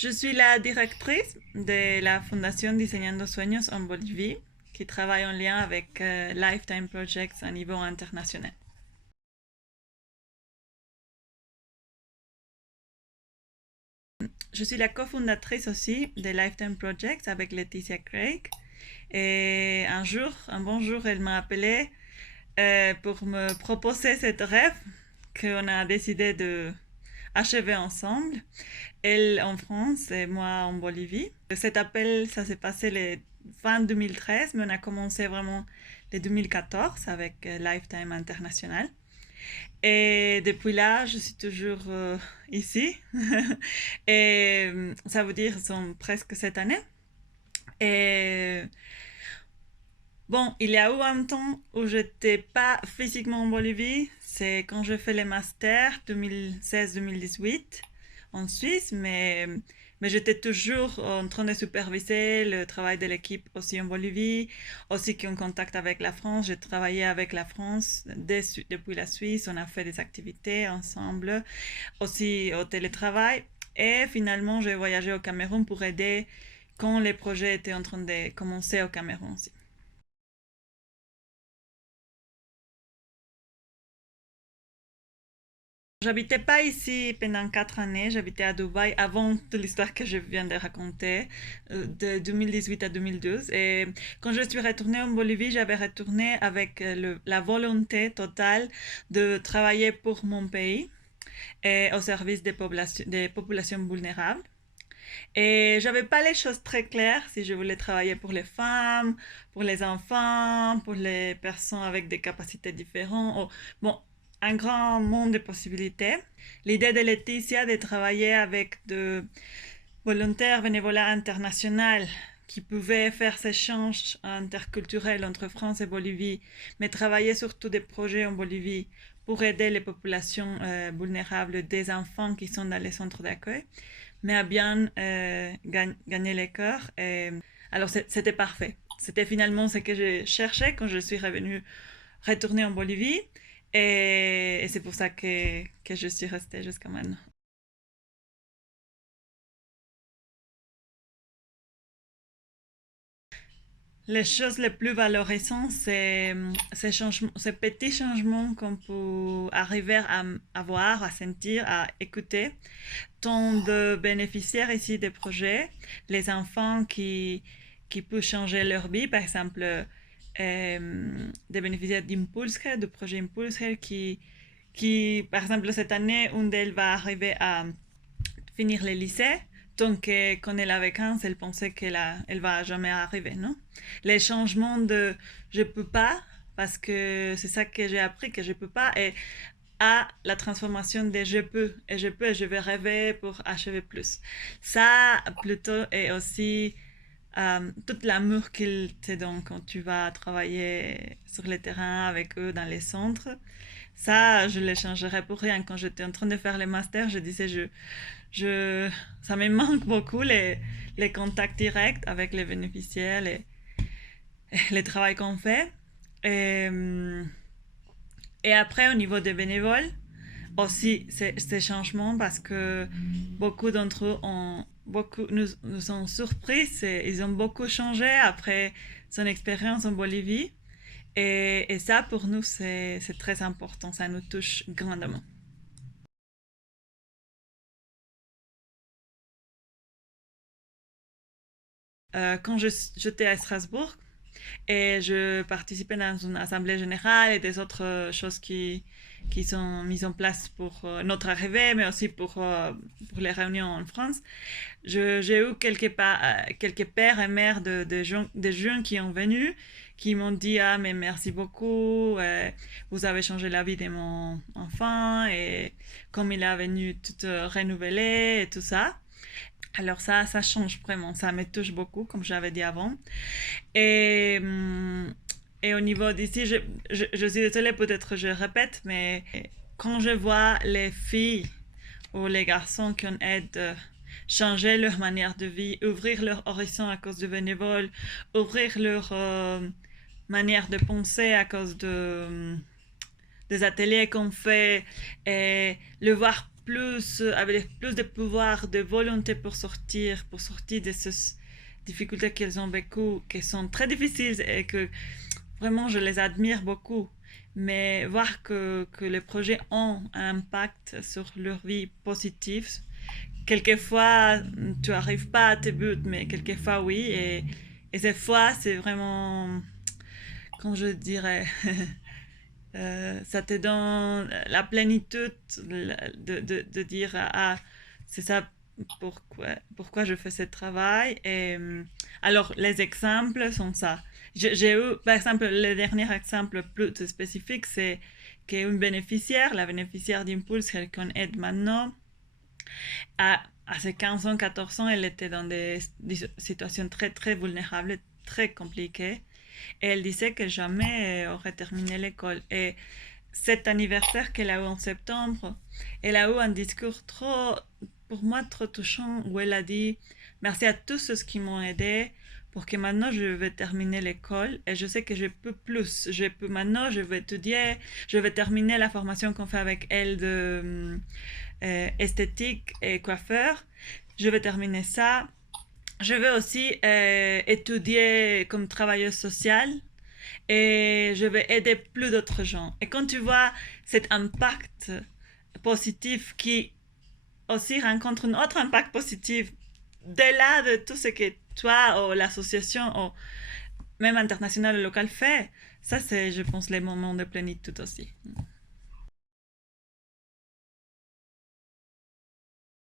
Je suis la directrice de la Fondation Diseñando Sueños en Bolivie, qui travaille en lien avec Lifetime Projects à niveau international. Je suis la cofondatrice aussi de Lifetime Projects avec Laetitia Craig. Et un bon jour, elle m'a appelée pour me proposer cette rêve qu'on a décidé de achever ensemble. Elle en France et moi en Bolivie. Cet appel, ça s'est passé les fin 2013, mais on a commencé vraiment les 2014 avec Lifetime International. Et depuis là, je suis toujours ici. Et ça veut dire sont presque 7 années. Et bon, il y a eu un temps où j'étais pas physiquement en Bolivie. C'est quand je fais les masters 2016-2018 en Suisse, mais j'étais toujours en train de superviser le travail de l'équipe aussi en Bolivie, aussi qui en contact avec la France. J'ai travaillé avec la France depuis la Suisse. On a fait des activités ensemble, aussi au télétravail. Et finalement, j'ai voyagé au Cameroun pour aider quand les projets étaient en train de commencer au Cameroun aussi. J'habitais pas ici pendant 4 années, j'habitais à Dubaï avant toute l'histoire que je viens de raconter, de 2018 à 2012. Et quand je suis retournée en Bolivie, j'avais retourné avec la volonté totale de travailler pour mon pays et au service des populations vulnérables. Et j'avais pas les choses très claires si je voulais travailler pour les femmes, pour les enfants, pour les personnes avec des capacités différentes. Bon, un grand monde de possibilités. L'idée de Laetitia de travailler avec de volontaires bénévolat international qui pouvaient faire ces échanges interculturels entre France et Bolivie, mais travailler surtout des projets en Bolivie pour aider les populations vulnérables des enfants qui sont dans les centres d'accueil, mais a bien gagné les cœurs. Et alors c'était parfait. C'était finalement ce que je cherchais quand je suis retournée en Bolivie. Et c'est pour ça que je suis restée jusqu'à maintenant. Les choses les plus valorisantes, c'est ces petits changements qu'on peut arriver à voir, à sentir, à écouter. Tant de bénéficiaires ici des projets, les enfants qui peuvent changer leur vie, par exemple, des bénéficiaires d'Impulse, de projet Impulse, par exemple, cette année, une d'elles va arriver à finir le lycée. Donc, quand elle avait 15, elle pensait elle va jamais arriver, non? Les changements de je peux pas, parce que c'est ça que j'ai appris, que je peux pas, et à la transformation de je peux, et je vais rêver pour achever plus. Ça, plutôt, est aussi toute l'amour qu'ils te donnent quand tu vas travailler sur le terrain avec eux dans les centres. Ça, je l'échangerais pour rien. Quand j'étais en train de faire les masters, je disais, je, ça me manque beaucoup les contacts directs avec les bénéficiaires, les travaux qu'on fait. Et, et après, au niveau des bénévoles, aussi ces changements parce que beaucoup d'entre eux nous sont surpris. Ils ont beaucoup changé après son expérience en Bolivie. Et ça, pour nous, c'est très important. Ça nous touche grandement. Quand j'étais à Strasbourg et je participais dans une assemblée générale et des autres choses qui sont mises en place pour notre arrivée, mais aussi pour les réunions en France, j'ai eu quelques pères et mères de jeunes qui ont venu, qui m'ont dit ah mais merci beaucoup, vous avez changé la vie de mon enfant et comme il est venu tout renouveler et tout ça. Alors ça change vraiment, ça me touche beaucoup, comme j'avais dit avant. Et, et au niveau d'ici, je suis désolée, peut-être je répète, mais quand je vois les filles ou les garçons qui ont aidé changer leur manière de vie, ouvrir leur horizon à cause du bénévole, ouvrir leur manière de penser à cause des ateliers qu'on fait, et le voir avec plus de pouvoir, de volonté pour sortir de ces difficultés qu'elles ont vécues, qui sont très difficiles et que vraiment je les admire beaucoup. Mais voir que les projets ont un impact sur leur vie positive, quelquefois tu n'arrives pas à tes buts, mais quelquefois oui. Et cette fois, c'est vraiment, quand je dirais, ça te donne la plénitude de dire ah c'est ça pourquoi je fais ce travail. Et alors les exemples sont ça. J'ai eu par exemple le dernier exemple plus spécifique, c'est qu'une bénéficiaire, la bénéficiaire d'Impulse qu'on aide maintenant, à ses 15 ans, 14 ans, elle était dans des situations très très vulnérables, très compliquées. Et elle disait que jamais elle aurait terminé l'école. Et cet anniversaire qu'elle a eu en septembre, elle a eu un discours pour moi, trop touchant, où elle a dit merci à tous ceux qui m'ont aidé pour que maintenant je vais terminer l'école et je sais que je peux plus. Maintenant, je vais étudier, je vais terminer la formation qu'on fait avec elle de esthétique et coiffeur. Je vais terminer ça. Je vais aussi étudier comme travailleuse sociale et je vais aider plus d'autres gens. Et quand tu vois cet impact positif qui aussi rencontre un autre impact positif de-là de tout ce que toi ou l'association ou même internationale ou locale fait, ça c'est, je pense, les moments de plénitude aussi.